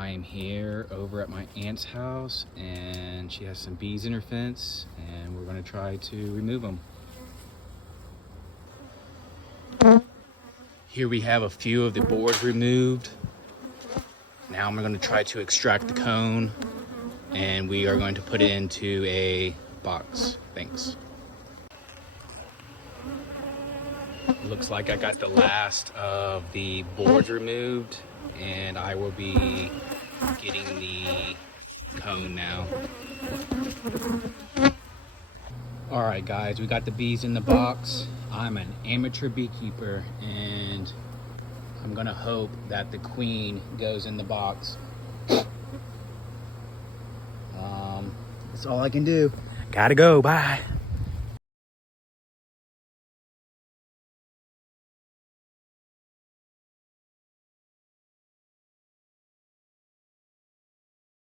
I'm here over at my aunt's house and she has some bees in her fence and we're gonna try to remove them. Here we have a few of the boards removed. Now I'm gonna try to extract the cone and we are going to put it into a box. Thanks. Looks like I got the last of the boards removed and I will be getting the cone now. All right guys, we got the bees in the box. I'm an amateur beekeeper and I'm gonna hope that the queen goes in the box. That's all I can do. Gotta go, bye.